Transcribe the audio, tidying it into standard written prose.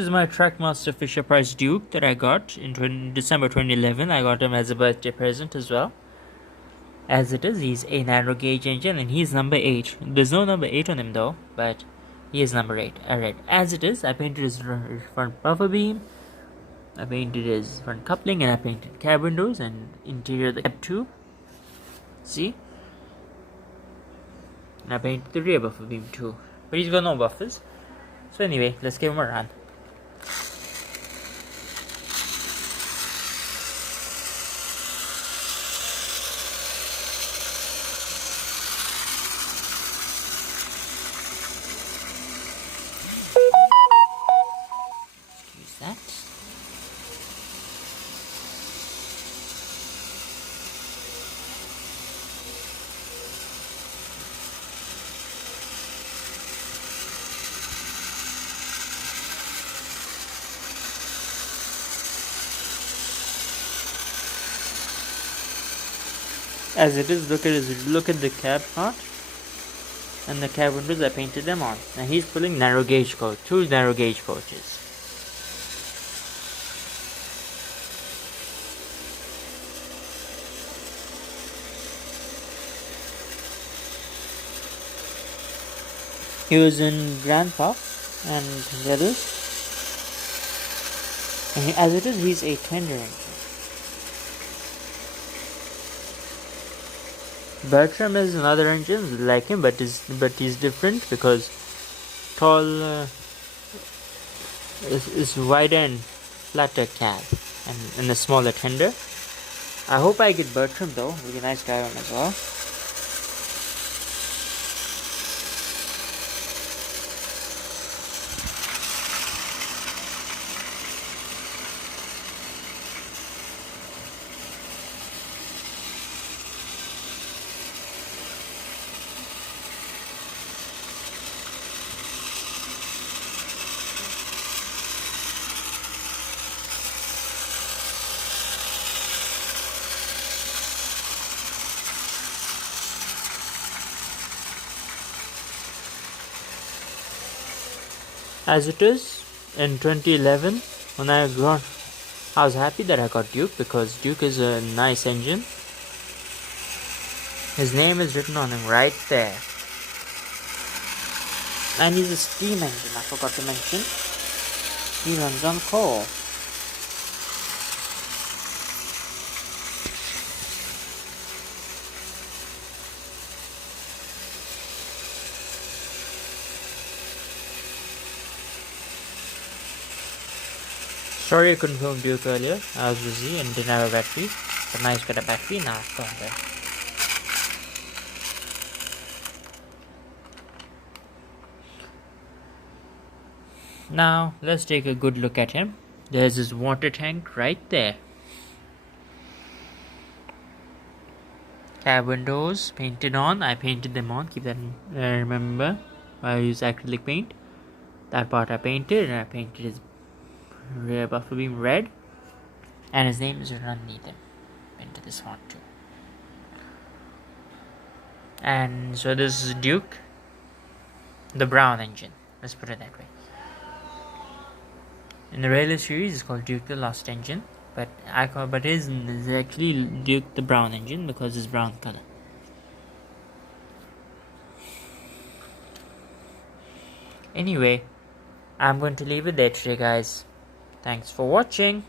This is my Trackmaster Fisher Price Duke that I got in December 2011. I got him as a birthday present as well. As it is, he's a narrow gauge engine and he's number 8. There's no number 8 on him though, but he is number 8. Alright, as it is, I painted his front buffer beam, I painted his front coupling, and I painted cab windows and interior the cab too. See? And I painted the rear buffer beam too. But he's got no buffers. So anyway, let's give him a run. Use that. As it is, look at the cab part and the cab windows. I painted them on. Now he's pulling narrow gauge coach, 2 narrow gauge coaches. He was in Grand Puff and the others. And as it is, he's a tender engine. Bertram is another engine like him, but he's different because tall is wider and flatter cab and a smaller tender. I hope I get Bertram though. It'll be a nice drive on as well. As it is, in 2011, when I was happy that I got Duke because Duke is a nice engine. His name is written on him right there. And he's a steam engine, I forgot to mention. He runs on coal. Sorry I couldn't film Duke earlier. I was busy and didn't have a battery. But now he's got a battery. Now it's gone there. Now let's take a good look at him. There's his water tank right there. Cab windows painted on. I painted them on. Keep that in remember. I use acrylic paint. That part I painted, and I painted his rear buffer beam red. And his name is Run Neither. Painted this one too. And so this is Duke, the brown engine. Let's put it that way. In the Raider series, it's called Duke the Lost Engine, but his is actually Duke the Brown Engine because it's brown color. Anyway, I'm going to leave it there today, guys. Thanks for watching.